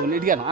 ধুলি দিয়া না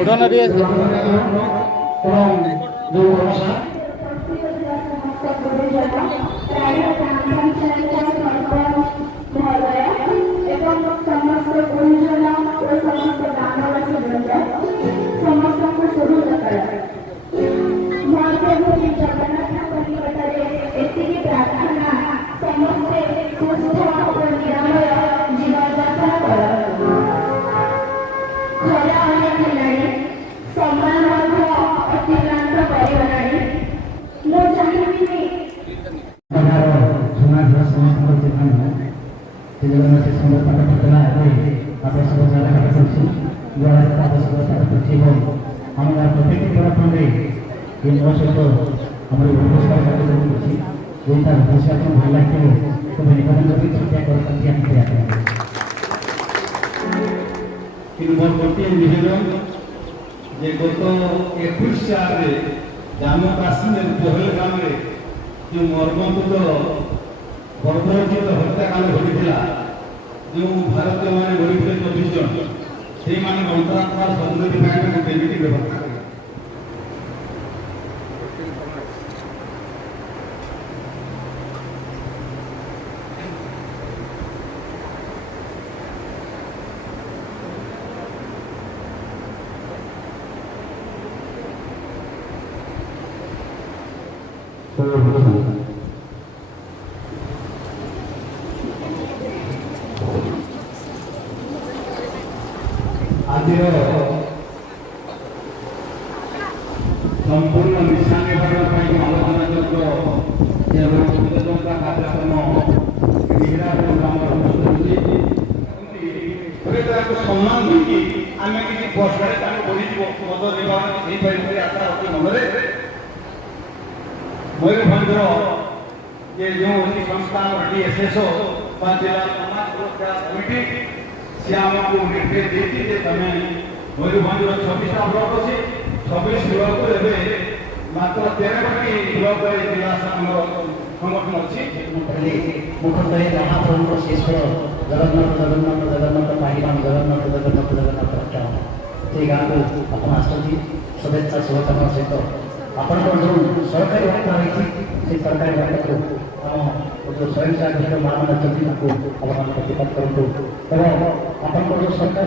उठाना दिए जम्मू काश्मीर पहलगाम जो मर्मन्तुद बर्बरचित हत्याकांड घटी जो भारतीय मैंने घटी 24 जन से अंतरात्मा सौंदर्य गोटे व्यवस्था आज संपूर्ण निशानीकरण आलोचना कार्यक्रम सम्मान देकी आम किसी वर्षा बढ़ी मद निर्माण आशा अच्छे मन मयूरभंजर ये जो संस्थान डीएसएसओ जिला समाज सुरक्षा कमिटी सी आमको निर्देश देती तमें मयूरभंजर 26टा ब्लक अच्छी 26 ब्लक मात्र 13टी ब्लक जिला संगठन अच्छी मुख्यमंत्री महाप्रभु शेष जगन्नाथ जगन्नाथ जगन्नाथ पाहिराम जगन्नाथ जगन्नाथ जगन्नाथ से गाँव को आप आसती शुभेच्छा शुभकामना सहित आपण जो सरकारी वार्ता रही सरकारी वार्ता को जो स्वयं सहायक माँ मैंने चलती आप प्रतिपाद करूँ एवं आप जो सरकार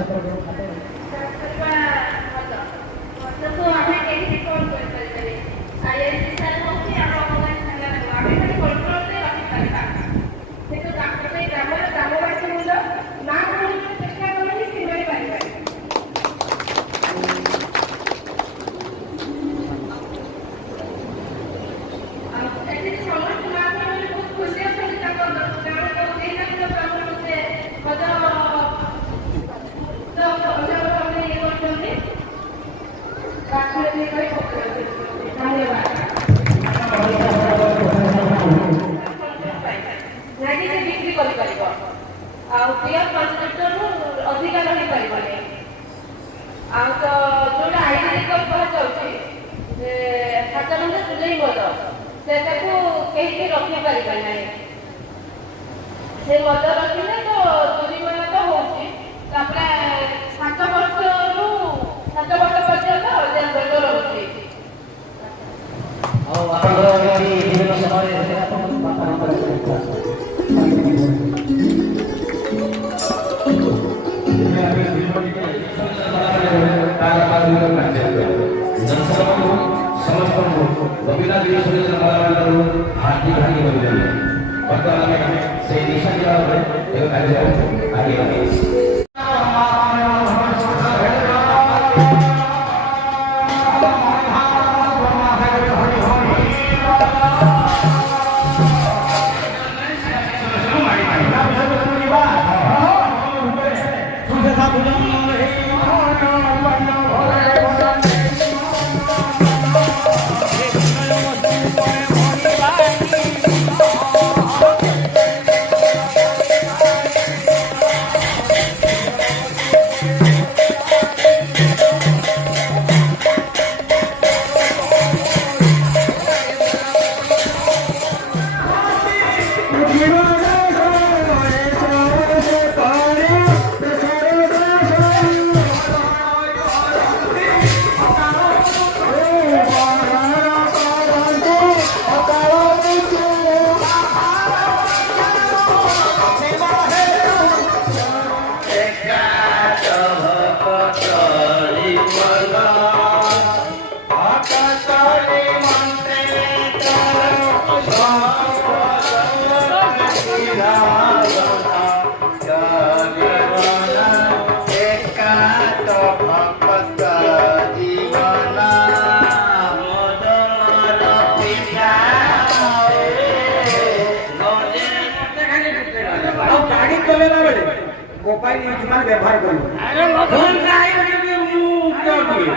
ମୋବାଇଲ ୟୁଜ ମାନେ ବ୍ୟବହାର କରିବ अरे भगवान का है कि मुंह क्यों दिए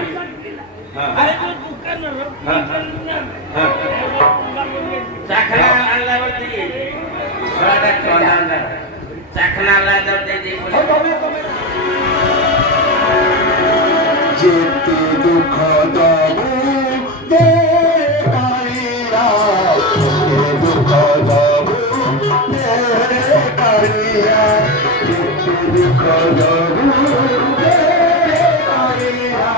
अरे तो दुकान चाखना अल्लाह बोलती बड़ा चौड़ा चाखना अल्लाह जब दे दी बोले जेते दुख दबु दे कालिया ये दुख दबु दे कालिया जेते दुख दबु दे कालिया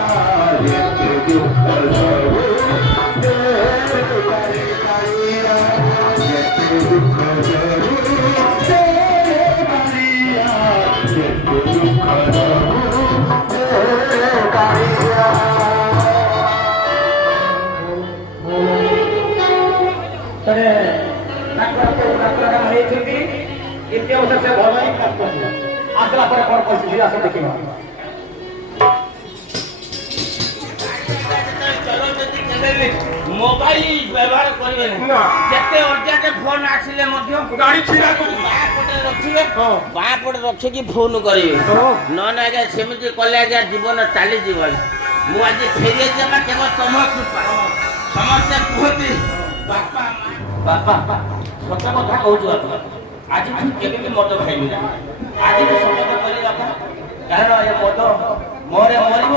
जेते दुख दबु दे कालिया जेते दुख दबु दे कालिया जेते दुख दबु तरे डाक्टर ହେଇଛନ୍ତି ଏତେ ଔଷଧ ସେ ଭଲ ହିଁ କାମ କରିବ ଆସିଲା ପରେ କଣ ପରିସ୍ଥିତି ଆସ ଦେଖିବା मोबाइल व्यवहार करेंगे जिते अर्जेंट फोन आसिले गाड़ी छिड़ा बापटे रखिए बापटे रखिकी फोन करेंगे न आज्ञा सेमती कले आज्ञा जीवन चली जीवन मुझे फेरी जावा केवल तुम कृपा समस्ते कहते बापा बापा सत कथा कहूँ आज केवे भी मद खाइबी आज भी शपथ कर कारण ये मद मोरे मरब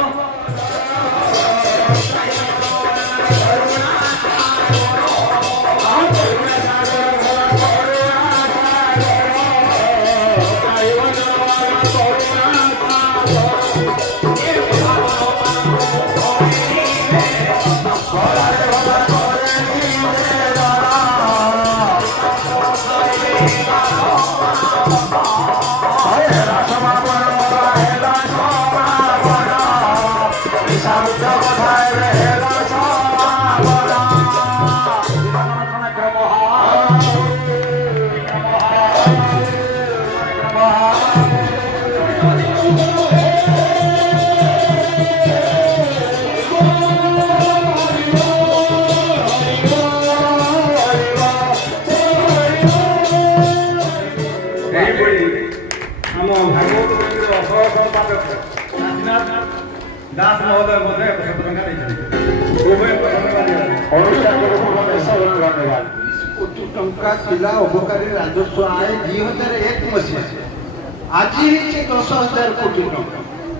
दास महोदय बोले टंका थिला अबकारी राजस्व आय 2001 मसीहा आज ही 10,000 कोटी टंका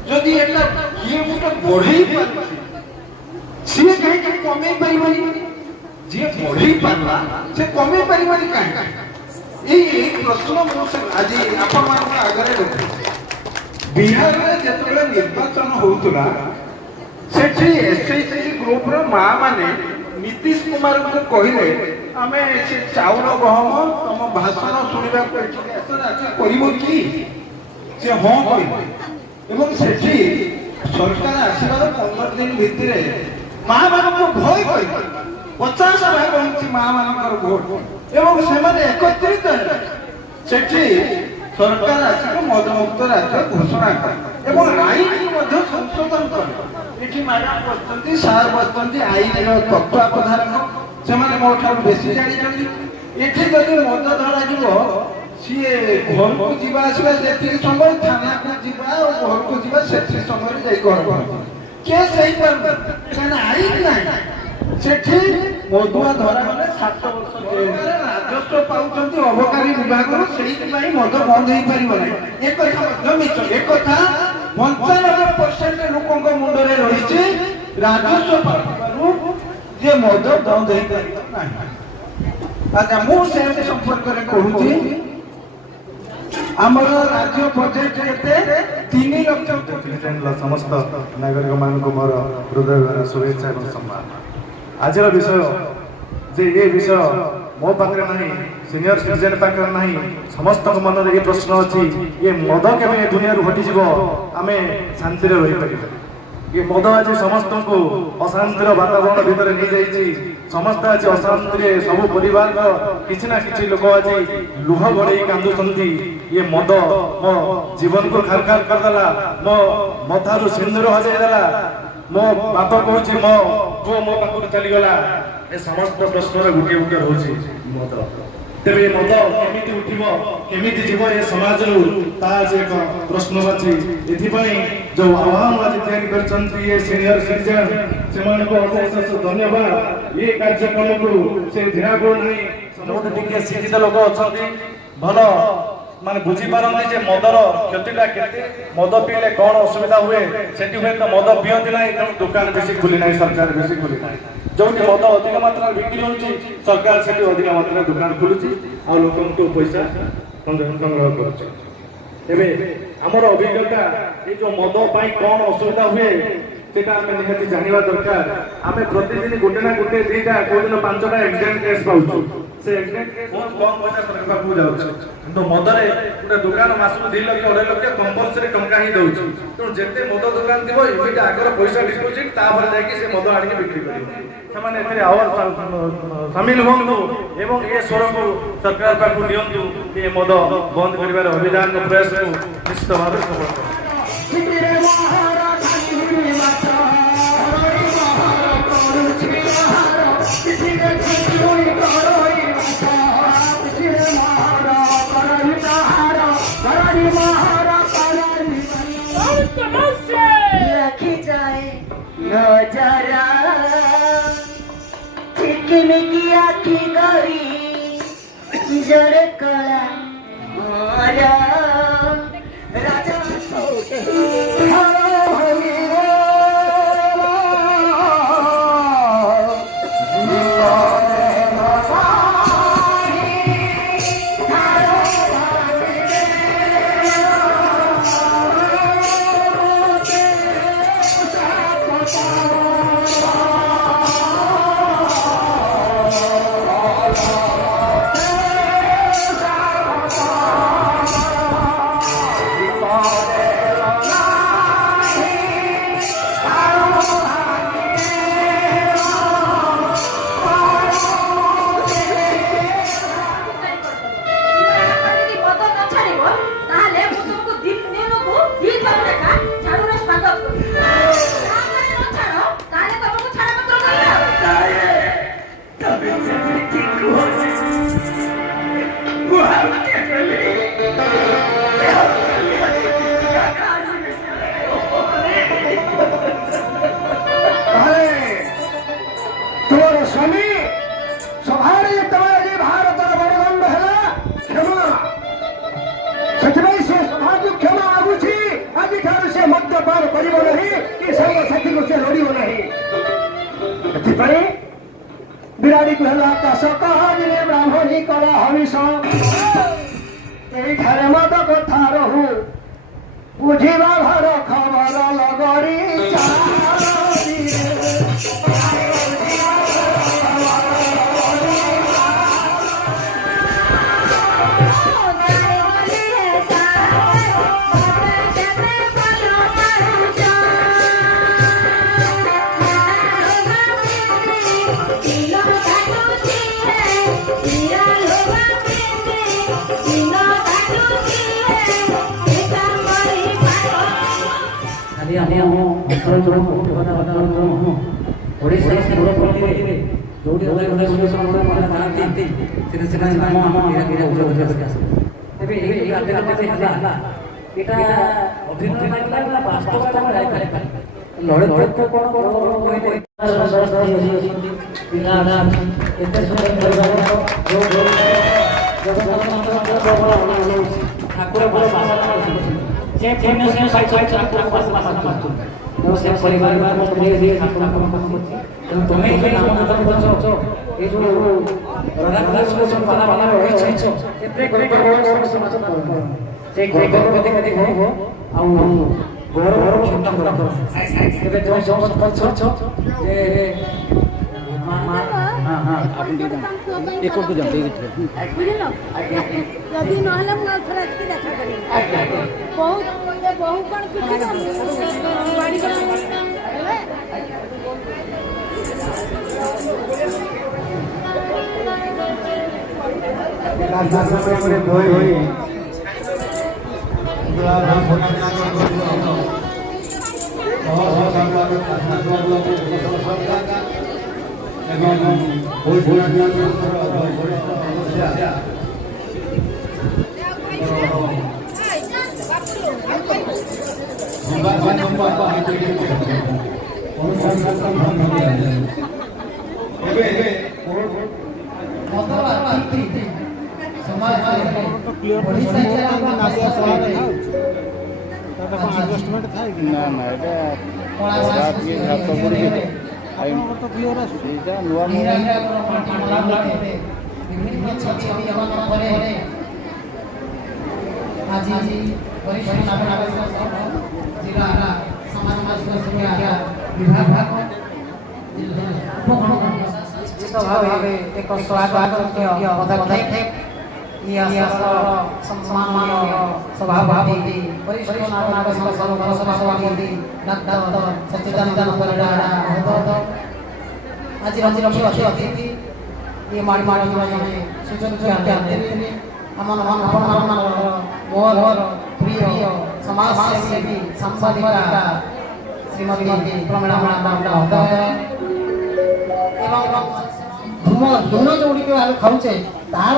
जदि एटा किए गोटे बढ़ई पारछि सी कहीं कमे परिमानी जे बढ़ई पारला से कमे परिमानी काहे ए प्रश्न आज आपण मान आगरे रखि बिहार में जेतले निर्वाचन होउतला सेठी एसएससी ग्रुप रो मां माने नीतीश कुमार को कहिले आमे से चाउर गहम तम भाषण सुनिबा करिबो की से हां कहि एवं सेठी सरकार आसीबार 15 दिन भितरे मां मान को भय कहि 50 भाग होछि मां मान भोट एवं से माने एकत्रित सेठी सरकार आसिक मदमुक्त राज्य घोषणा करे एवं आईन मध्य संशोधन करे एठी मैडम बसंती सार बसंती आईन तत्वावधारक से माने मोठार बेसी जानि जानि एठी जदि मद धरा जीवो सीए घर को जीवा आसबा जेति समय थाना को जीवा और घर को जीवा सेठी समय जाई घर के सही पर काना आईन नाही सेठी मदुआ धरा गले 7 वर्ष राजस्व पाउछंती अबकारी विभाग सेही पई मद बंद होई परिबो नै ए कथा मध्य मिछ ए कथा 95% लोकंक मुंडरे रहिছে राजस्व पाउबारु जे मद बंद होई परिबो नै अच्छा मु से संपर्क करे कहूची हमर राज्य बजेट केते 3 लाख समस्त नागरिक मान को मोर हृदय शुभेच्छा और सम्मान आज विषय जे ये विषय मो पाखे ना सीनियर सिटीजन पाखे ना समस्त मन में ये प्रश्न अच्छी ये मद के दुनिया हटिज आम शांति रही ये मद आज समस्त को अशांतिर वातावरण भितर नहीं जाइए समस्त आज अशांति सब परिवार किसी ना किसी लोक आज लुह गड़े कांदुंट ये मद मो जीवन को खार खार करदेला मो मथारू सिंदूर हजेदेला मो बाप कहूँ मो पुओ मो पाखु चलीगला ए समस्त प्रश्न गोटे गोटे रोचे मद ତେବେ ଏ ମଦ କେମିତି ଉଠିବ କେମିତି ଯିବ ଏ ସମାଜରୁ ତାହା ଯେ ଏକ ପ୍ରଶ୍ନବାଚୀ। ଏଥିପାଇଁ ଯୋଉ ଆହ୍ୱାନ ଆଜି ତିଆରି କରିଛନ୍ତି ଏ ସିନିୟର ସିଟିଜେନ୍ ସେମାନଙ୍କୁ ଅଶେଷ ଧନ୍ୟବାଦ। ଏ କାର୍ଯ୍ୟକ୍ରମକୁ ସେ ଧୀରା କରୁନାହିଁ। ଯୋଉଠି ଟିକେ ଶିକ୍ଷିତ ଲୋକ ଅଛନ୍ତି ଭଲ ମାନେ ବୁଝିପାରନ୍ତି ଯେ ମଦର କ୍ଷତିଟା କେତେ, ମଦ ପିଇଲେ କ'ଣ ଅସୁବିଧା ହୁଏ। ସେଠି ହୁଏତ ମଦ ପିଅନ୍ତି ନାହିଁ, ତେଣୁ ଦୋକାନ ବେଶୀ ଖୋଲି ନାହିଁ, ସରକାର ବେଶୀ ଖୋଲି ନାହିଁ। ଯୋଉଠି ମଦ ଅଧିକ ମାତ୍ରାରେ ବିକ୍ରି ହେଉଛି ସରକାର ସେଠି ଅଧିକ ମାତ୍ରାରେ ଦୋକାନ ଖୋଲୁଛି ଆଉ ଲୋକଙ୍କୁ ପଇସା ସଂଗ୍ରହ କରୁଛି। ଏବେ ଆମର ଅଭିଜ୍ଞତା ଏ ଯୋଉ ମଦ ପାଇଁ କ'ଣ ଅସୁବିଧା ହୁଏ ସେଟା ଆମେ ନିହାତି ଜାଣିବା ଦରକାର। ଆମେ ପ୍ରତିଦିନ ଗୋଟେ ନା ଗୋଟେ ଦିଟା କୋଉଦିନ 5ଟା ଆକ୍ସିଡେଣ୍ଟ କେସ୍ ପାଉଛୁ। ସେ ଆକ୍ସିଡେଣ୍ଟ କେସ୍ ବହୁତ କମ ପଇସା କରିବାକୁ ଯାଉଛି, କିନ୍ତୁ ମଦରେ ଗୋଟେ ଦୋକାନ ମାସକୁ 2 ଲକ୍ଷ 2.5 ଲକ୍ଷ କମ୍ପଲସରି ଟଙ୍କା ହିଁ ଦଉଛି। ତେଣୁ ଯେତେ ମଦ ଦୋକାନ ଥିବ ଏମିତି ଆଗର ପଇସା ଡିପୋଜିଟ୍, ତାପରେ ଯାଇକି ସେ ମଦ ଆଣିକି ବିକ୍ରି କରିବ। ସେମାନେ ଏଥିରେ ସାମିଲ ହୁଅନ୍ତୁ ଏବଂ ଏ ସ୍ୱରକୁ ସରକାର ପାଖକୁ ନିଅନ୍ତୁ। ଏ ମଦ ବନ୍ଦ କରିବାର ଅଭିଯାନ ପ୍ରୟାସକୁ ନିଶ୍ଚିତ ଭାବରେ ସଫଳ କରନ୍ତୁ। रखी जाए नजारा चिकमिकी आखी गरी जड़ कला मारा राजा बिराड़ी कहला कहले ब्राह्मणी कला हमिष एठारे मद कथा रहू बुझिबा घर खबर लगरी ଯଦି ନହେଲେ ମୁଁ ଆଉ ଥରେ ଆସିକି ଦେଖା କରିବି ବହୁତ ବହୁ କ'ଣ ଏବଂ एक स्वागत सम्माननीय सभापति वरिष्ठ नागरिक सभापति डॉक्टर सच्चिदानंद परिडा आज अतिथि ये माड़ी सूचना अमन मोर प्रिय समाजसेवी सांबादिका श्रीमती प्रमिला महोदय धूम धूम जोड़िक आम खाऊे तार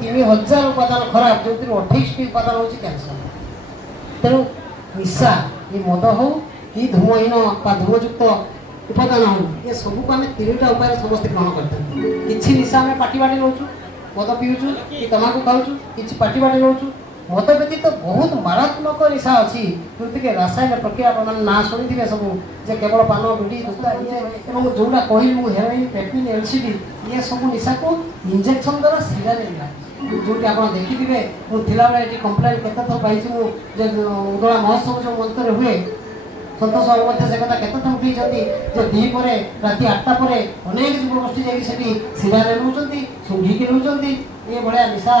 3000 उपादान खराब जो 28 उपादान हूँ कैंसर तेणु निशा ये मद हो कि धूमहीन धूमयुक्त उपादान हो ये सब को आम 3टा उपाय समस्त ग्रहण करते कि निशा आम पाटी बाटी रोचु मद पीऊचु कि तमाकू खाऊचु कि पाटी बाटी रोचु मद व्यतीत बहुत मारात्मक निशा अच्छी जो रासायनिक प्रक्रिया आप ना शुणी सब जे केवल पान बिड़ी दुग्धा ये जोड़ा कहली हेरोइन पेटमिन एलसीडी ये सब निशा को इंजेक्शन द्वारा सीधा जो आप देखिए मुझे कंप्लेन केत पाई उदला महोत्सव जो मंच हुए सतोष बाबू से कथा केत थर उठे जो दीपर राति 8टा पर अनेक युवगोष्ठी जाकि सीधा रोचे शुंघिकी रोचे ये भाया निशा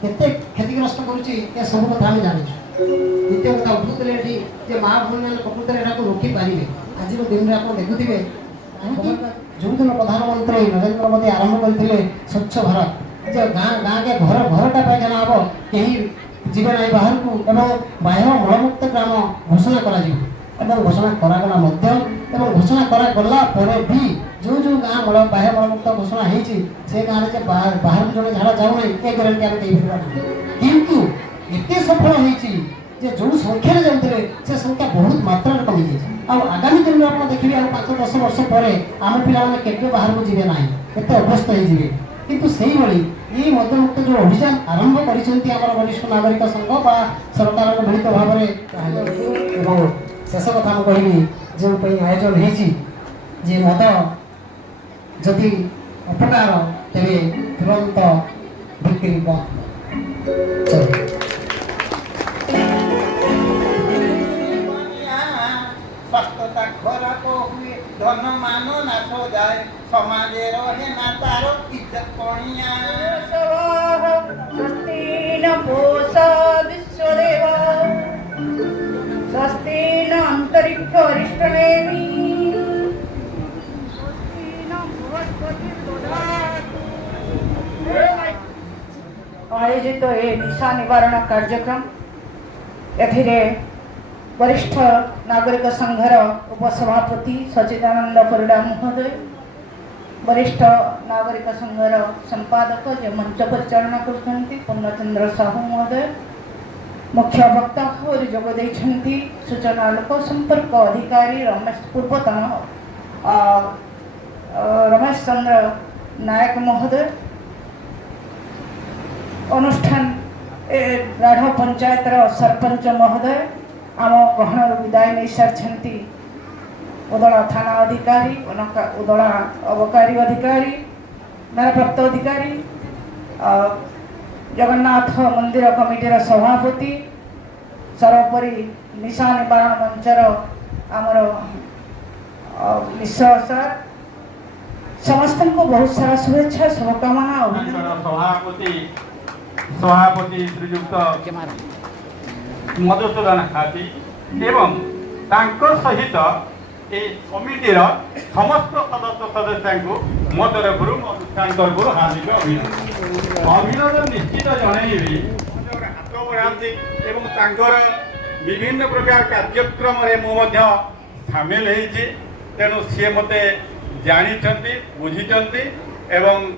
केते क्षतिग्रस्त करुच्ची ये सब कथा आम जानी द्वितीय कथा उठुले जे माँ भूमि मैंने प्रकृत में यहाँ रोकी पारे आज दिन में आप देखुवे जो दिन प्रधानमंत्री नरेंद्र मोदी आरंभ करते स्वच्छ भारत जो गाँ गाँ के घर घरटा पायखाना हम कहीं जीवे ना बाहर को बाह्य मलमुक्त ग्राम घोषणा कर घोषणा करागला घोषणा करागला भी जो जो गाँ मल बाह्य मलमुक्त घोषणा से गाँव से बाहर जो झाड़ा जाऊना ये ग्यारंटी आम कहीपर किंतु एत सफल होती जो संख्यार जाते से संख्या बहुत मात्रा कमी जाए आगामी दिन में आप देखिए 5-10 वर्ष पर आम पाने केवे बाहर को जीवे ना एत अभ्यस्त होते किंतु से ये मदमुक्त जो अभियान आरंभ कर वरिष्ठ नागरिक संघ बा सरकार मिलित भाव में शेष कथा कहली जो आयोजन होती मद जदि अपकार तेरे तुरंत बिक्री बंद स्वास्थ्यता खराब हुए धन मान नाश जाए समाज रहे ना तार इज्जत पणिया स्वस्ति न पूषा विश्वदेव स्वस्ति न अंतरिक्ष अरिष्टनेमि स्वस्ति न बृहस्पति ददातु। आयोजित ये निशा निवारण कार्यक्रम एथिरे वरिष्ठ नागरिक संघर उपसभापति सच्चिदानंद परिडा महोदय वरिष्ठ नागरिक संघर संपादक जो मंच परिचालना करते पूर्णचंद्र साहू महोदय मुख्य वक्ता और जोगदे सूचना लोक संपर्क अधिकारी रमेश पूर्वतन रमेश चंद्र नायक महोदय अनुष्ठान राढ़ पंचायत सरपंच महोदय आम गहन विदाय नहीं सारी उदला थाना अधिकारी उदला अबकारी अधिकारी मेराप्राप्त अधिकारी जगन्नाथ मंदिर कमिटीर सभापति सर्वोपरि निशा निवारण मंचर आमर मिश्र सर समस्त को बहुत सारा शुभेच्छा शुभकामना सभापति श्रीयुक्त मधुसूदन हाथी एवं सहित ए कमिटीर समस्त सदस्य को मो तरफ तरफ हार्दिक अभिनंदन निश्चित जनइबी हाथ बढ़ाती विभिन्न प्रकार कार्यक्रम सामिल होती तेणु सी मते जानी बुझी एवं